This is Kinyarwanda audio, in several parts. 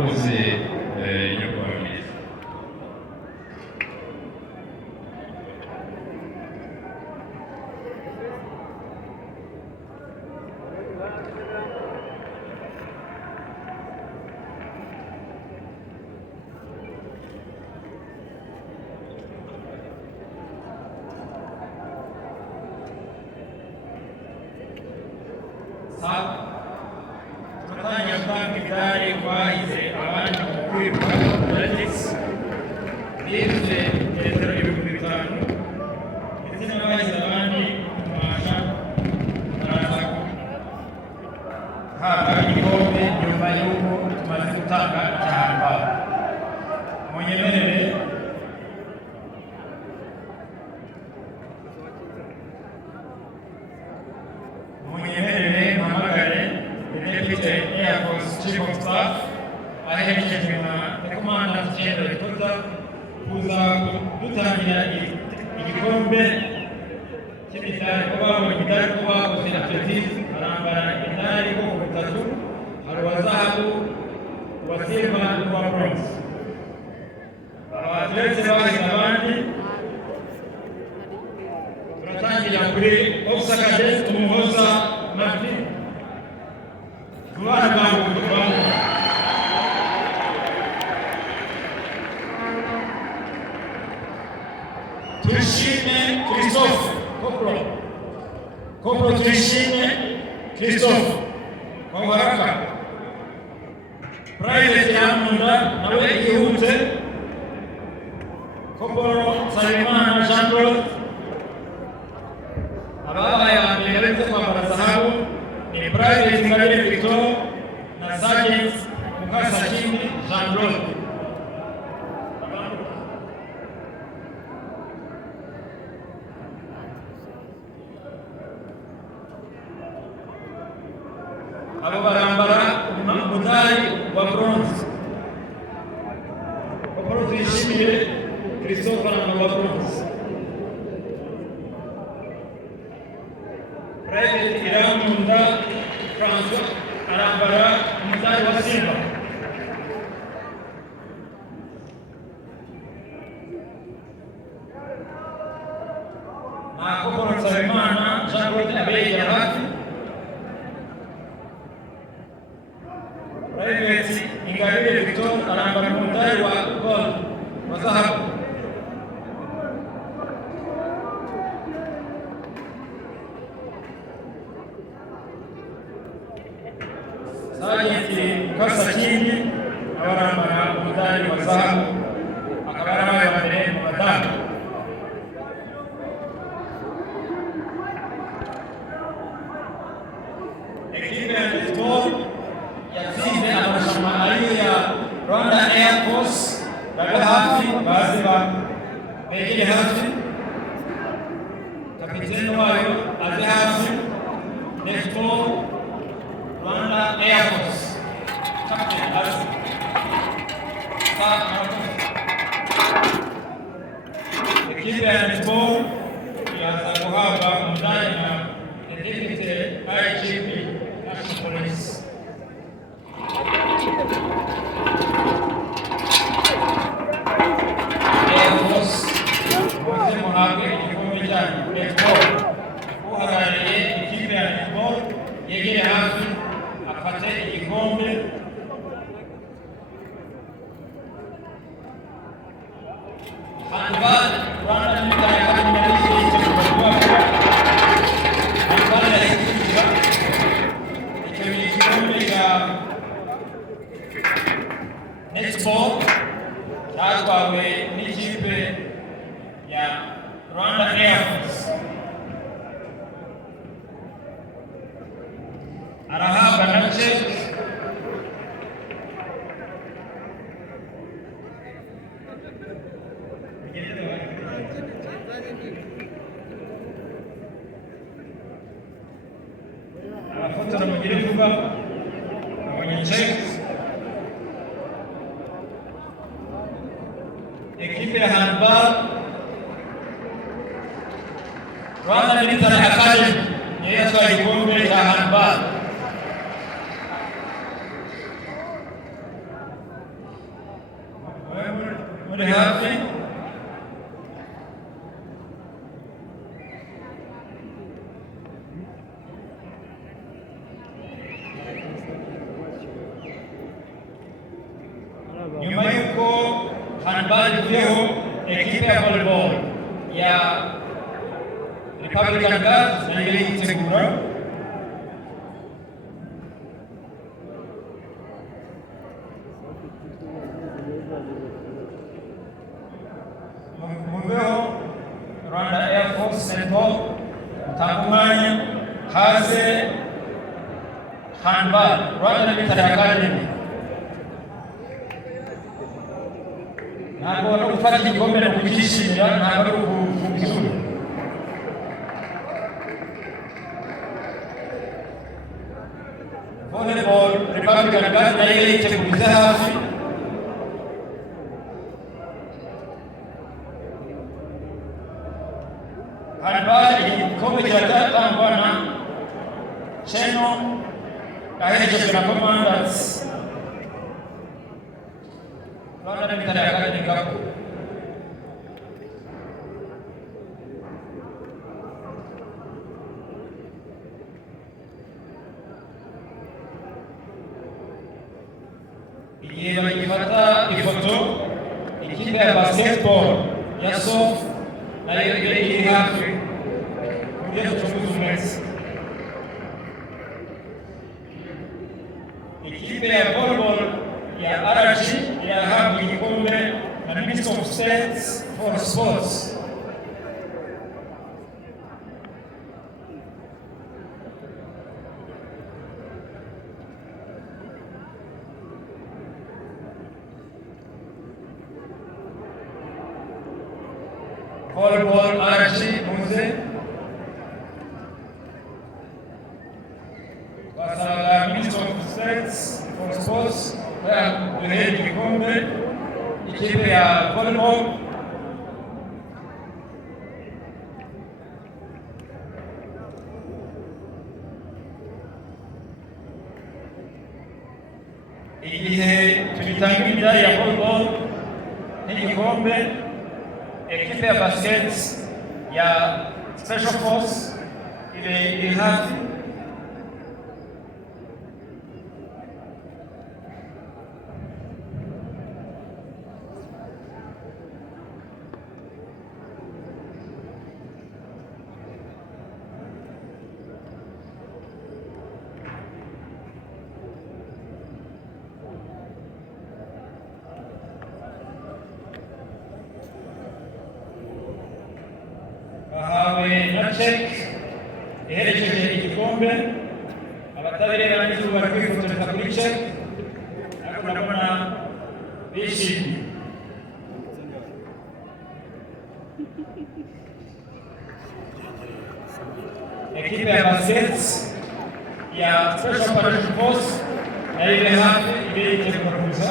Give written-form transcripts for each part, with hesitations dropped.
murakoze nyakubahwa minisitiri. Tunatangira gutanga imidari bahize abandi mu kwiruka athletics bize metero 5,000 ndetse n'abahize abandi mu masha baraza guhabwa igikombe nyuma y'uko tumaze gutanga icyaha. Munyemerere mpamagare Deputy Air Force Chief of Staff aherekejwe na Commandant General Kota kuza gutangira igikombe cy'imidari ko babonye imidari ko bakoze athletics. Barambara imidari ko bitatu, hari uwa zahabu, uwa silver n'uwa bronze. Abaturage bahize abandi turatangira kuri Officer Cadet Umuhoza Martin. Tuwana bangu tuwamu Turishime Christophe Kopro Turishime Christophe kwa haraka. Private Yamunda nawe yihute. Kopro Salimana Jean-Claude ababaye abambere baretse kwambara zahabu ni Private Ngabire Victor na Sergeant Mukasakindi Jean-Claude. Abo barambara umudari wa bronze. Kopro Tuyishimire Christophe na wa bronze. Private Iramunda François arambara umudari wa silver. Kopro Salimana Jean-Claude abegera hafi. Private Ingabire Victor arambara umudari wa gold wa zahabu. Sergeant Mukasakindi abarambara umudari wa zahabu, akaba arabaye abambere mu badamu. Ekipe ya netball yatsinze amarushanwa ari ya Rwanda Air Force. Babe hafi baze begere hafi. Kapiteni wayo aze hafi. Netball Rwanda Air Force Captain Arsi ekipe ya netball yaza guhabwa umudari na Deputy IGP National Police. Air Force muze muhabwe igikombe cyanyu netball. Uhagarariye ikipe ya netball yegere hafi afate igikombe. Handball Rwanda Military Academy handball yahikurikira icyo ni igikombe cya netball cyatwawe n'ikipe ya Rwanda Air Force. Arahabwa na check. Abafotora mugire vuba abonye check. Ekipe ya handball Rwanda Military Academy niyo yatwaye igikombe cya handball. turi hafi nyuma y'uko handball ivuyeho ekipe ya volleyball ya Republican Guards nayo yitegura muveho Rwanda Air Force Center utanga umwanya haze handball Rwanda Military Academy ntabwo no gufata igikombe no kucyishimira ntabwo ari ukugizura volleyball Republican Guards nayo yiteguriza hafi handball igikombe kiratangwa na Cheno aherekejwe na Commanders Rwanda Military Academy Gaku igihe bagifata ifoto ikipe ya basketball ya SOF nayo iri hafi kugeza ku mwezi ikipe ya volleyball ya RG yahabwa igikombe na Minister of State for Sports volleyball RG muze basaba Minister of State for Sports duhere igikombe ikipe ya volleyball igihe tugitanga imidari ya volleyball n'igikombe ekipe ya basket ya Special Force iri hafi bahawe na check iherekeje igikombe abatabereye n'izuba bari kwifotoreza kuri check ariko ndabona bishimye ekipe ya basket ya Special Operations Force nayo iri hafi itegura kuza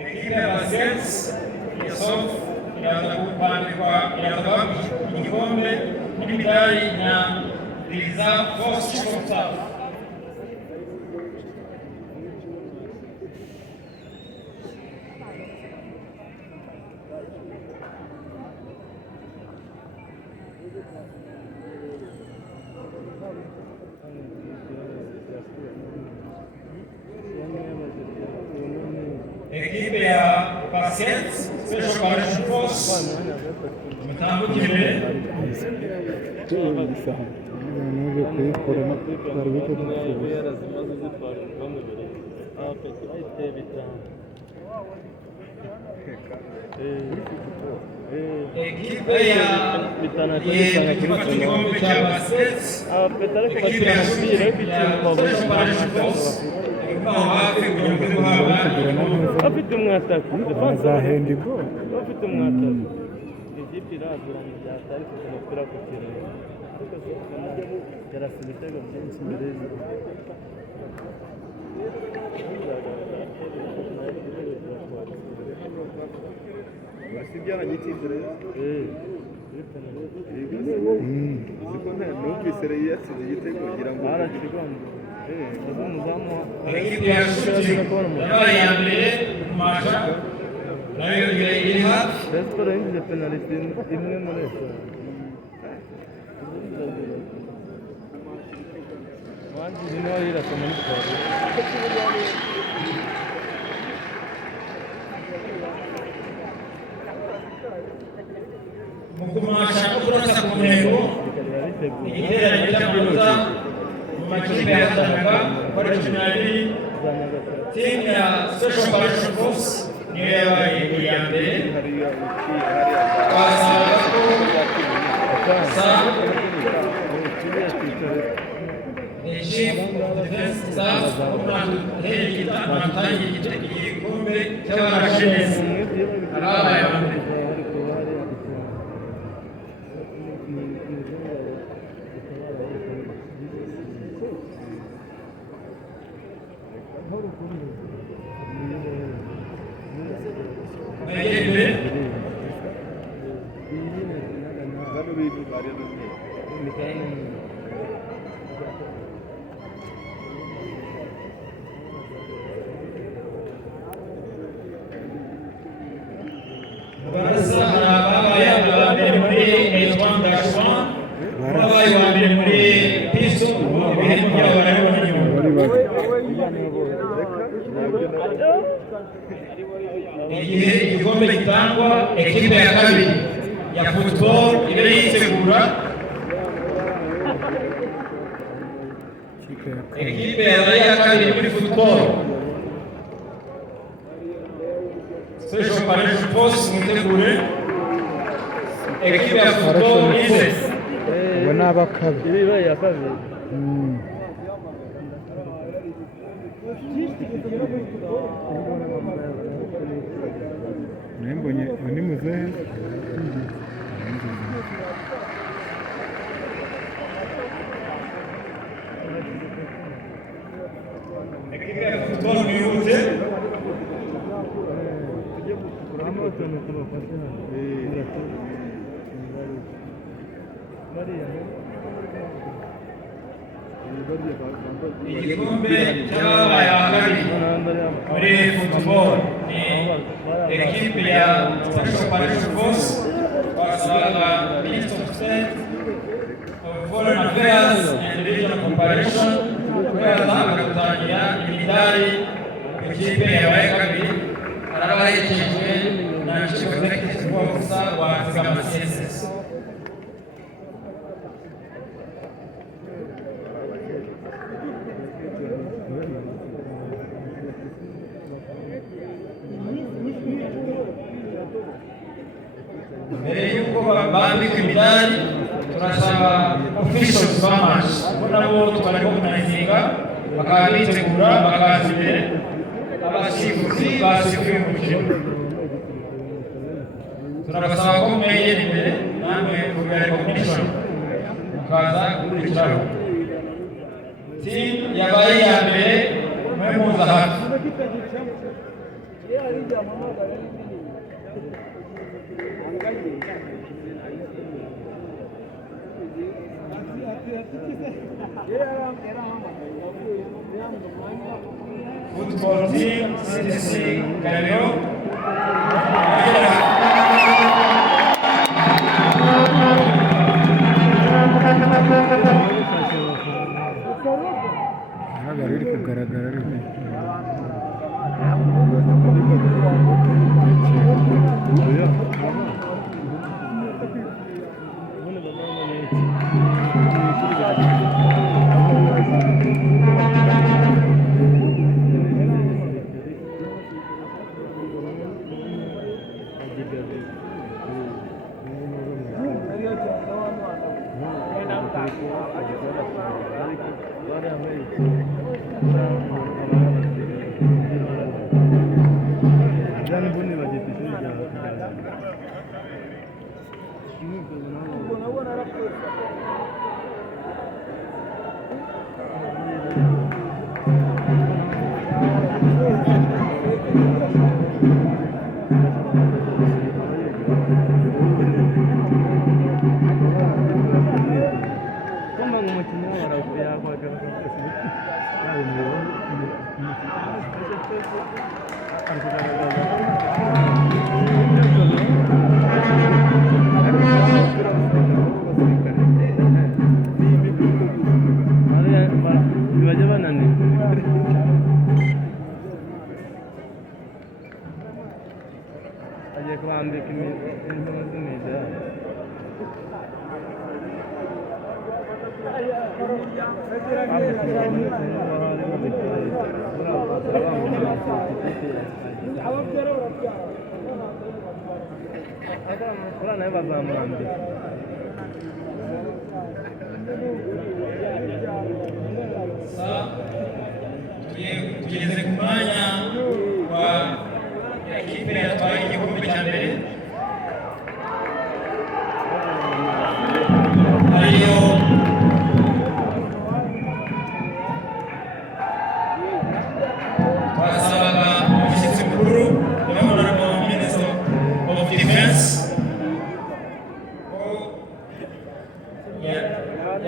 ekipe ya basket ya SOF iraza kwambikwa igikombe n'imidari na Reserve Force Chief of Staff ekipe ya basket Special Operations Force mutambuka imbere ekipe ya gifata igikombe cya basket ekipe ya Special Operations Force afite umwataka azahenda ibwo afite umwataka ikipe irazuranye byatari kugira umupira ku kirere yarasa ibitego byinshi imbere si byaranyitindire uziko numvise rero yatsinze igitego kugira ngo ekipi ya shuti yabaye iya mbere ku masha nayo iri hafi siporo yinjize penaliti imwe muri ejo wanjye niho yirasa muri siporo mu kumasha no kurasa ku ntego igiteranyo cy'amanota mu makipe yahatanaga uko ari 12 timu ya Special Operation Force niyo yabaye iya mbere twasanga ko the chief of defense staff unatangiye igikombe cy'abarashinesi arabaye aba mbere igihe igikombe gitangwa ekipe ya kabiri ya football ibe yitegura ekipe ya kabiri muri football Special Operation Force mwitegure ekipe ya football ize ubu ni abakabiri ibibaye ya kabiri nembonye undi muzehe ekipe ya football mwihute igikombe cy'ababaye aba kabiri muri football ni ekipe ya Special Operation Force basabaga Minister of State of Foreign Affairs and Regional Cooperation kuyaza bagatangira imidari ekipe yabaye kabiri arabaherekejwe na Chief Executive Officer wa Zigama CSS mbere y'uko bambika imidari turasaba officials b'amazi kuko nabo tubarimo kunanizinga bakaba bitegura bakaza imbere abasifuzi basifuye umukino turabasaba ko mwegera imbere namwe kubera recognition mukaza gukurikiraho team yabaye iya mbere mwe muza hafi football team CTC Galileo ntabwo iri kugaragara ariko Kurana bazamura mbere tugeze ku mwanya wa ekipe yatwaye igikombe cya mbere ariyo twasabaga umushyitsi mukuru the Honorable Minister of Defense ko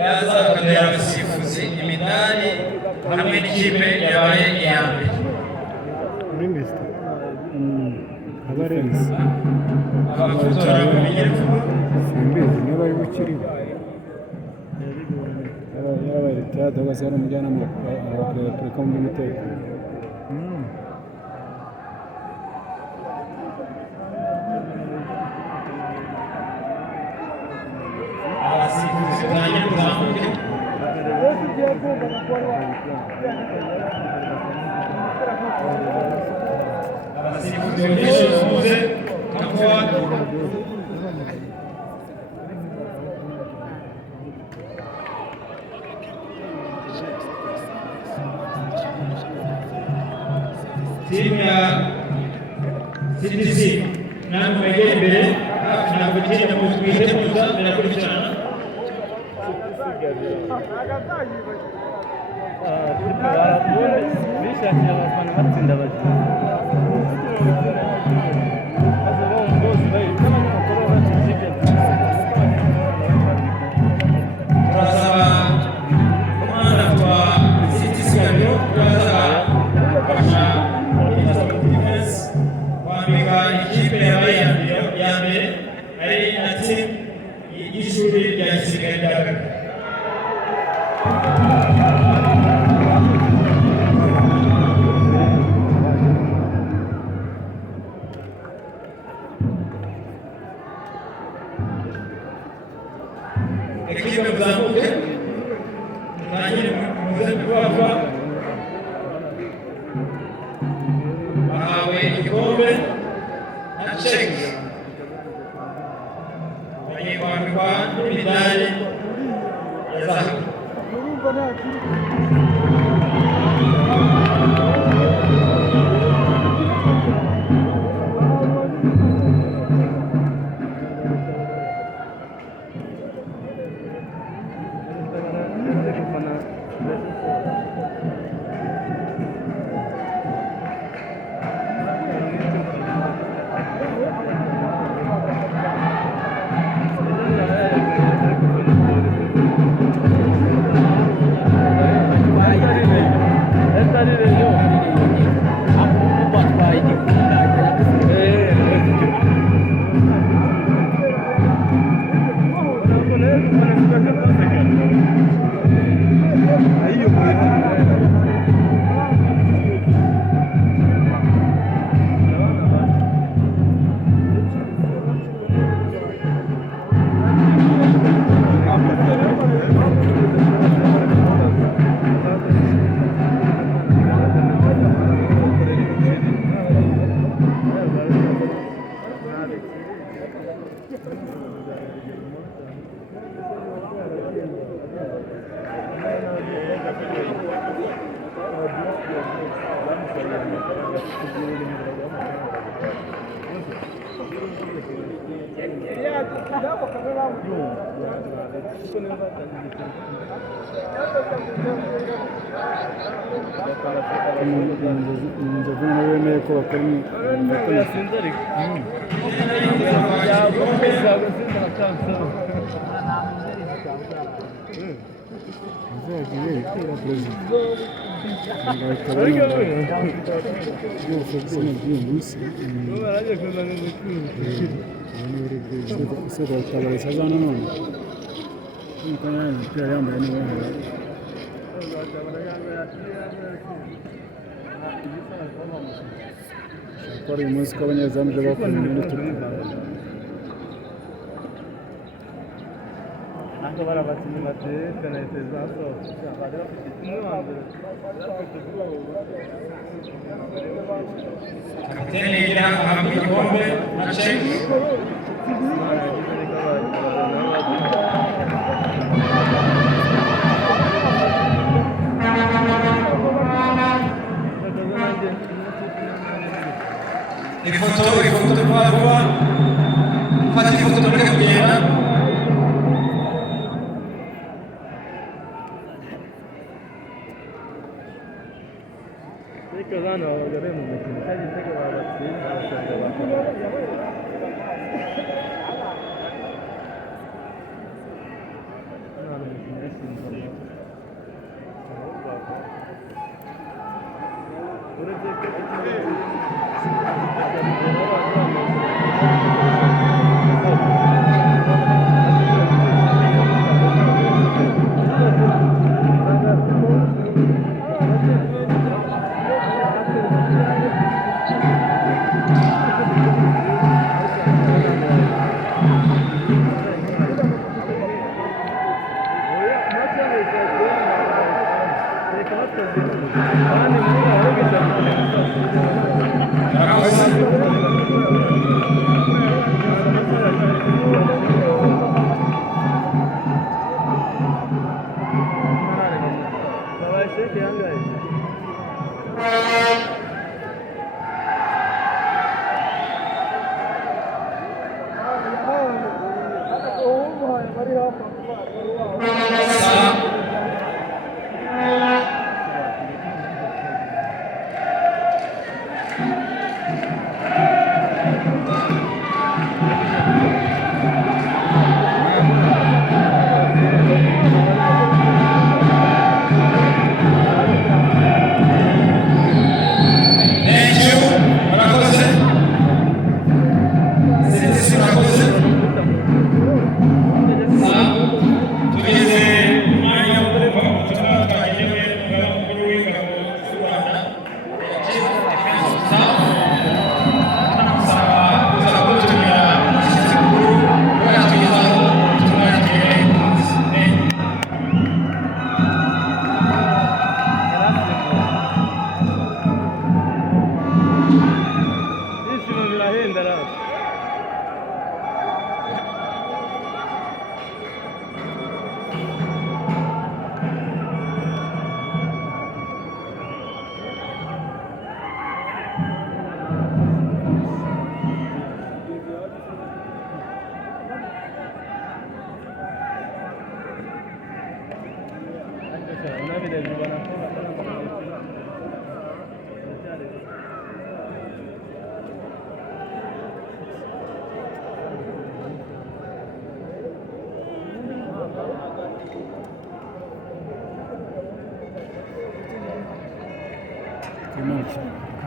yaza akadera abasifuzi imidari hamwe n'ikipe yabaye iya mbere. Minisita abarenze abafotora mu binyarwanda simbizi niba ari bukiriho yaba leta cyangwa se ari umujyanama wa perezida mu by'umutekano. abasifuzi batangiye kuzamuka abasifuzi officials muze come forward. Timu ya CDC namwe mwegere imbere ntabwo genda mutwite muza birakurikirana. bishakira abafana batsinda abakinnyi turasaba umwana wa CDC Gabiro turaza gufasha defense kwambika ikipe yabaye ya mbere ari na timu y'ishuri rya gisirikare rya Gabiro. Ekipe mzamuke tutangire muze kubaha bahawe igikombe na cheki bagiye kwambikwa n'imidari ya zahabu. Por uyu munsi ko abanyezamu bakoze muri Turkiya Anche ora facciamo la testa, nel esatto, vado a Capitene Ghirana Bikombe Macek. Le foto qua, fatti foto per Ghirana. Che cosa no, vedremo che sai di che va a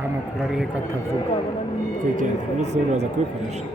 amakuru ariho katavuga kwigenza ndetse baza kubikoresha